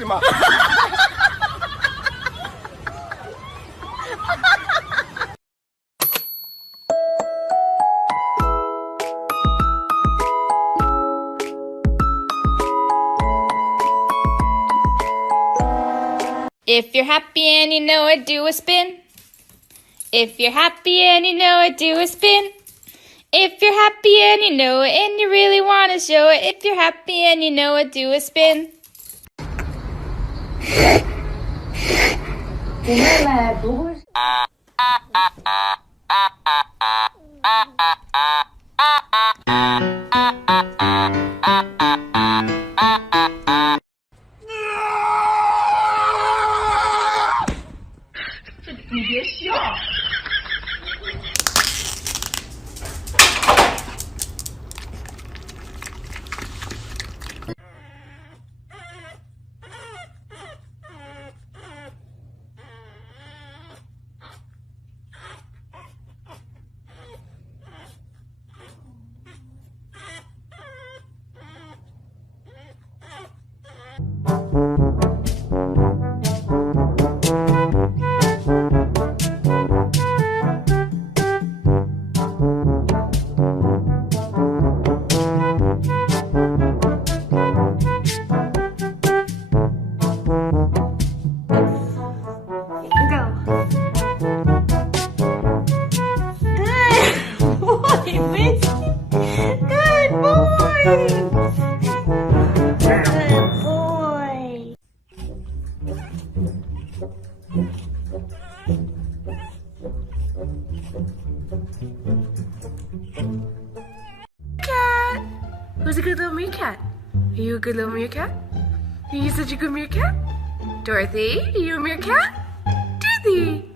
的妈！ If you're happy and you know it, do a spin. If you're happy and you know it, do a spin. If you're happy and you know it and you really want to show it, if you're happy and you know it, do a spin. 姐妹们，不会是。你别笑。 Who's a good little meerkat? Are you a good little meerkat? Are you such a good meerkat? Dorothy, are you a meerkat? Dorothy!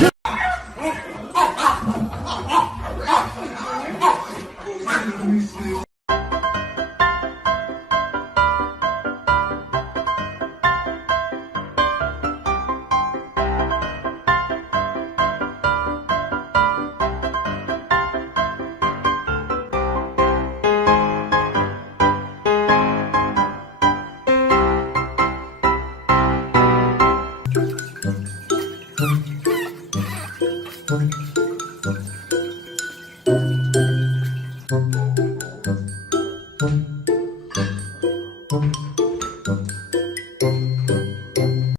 Good.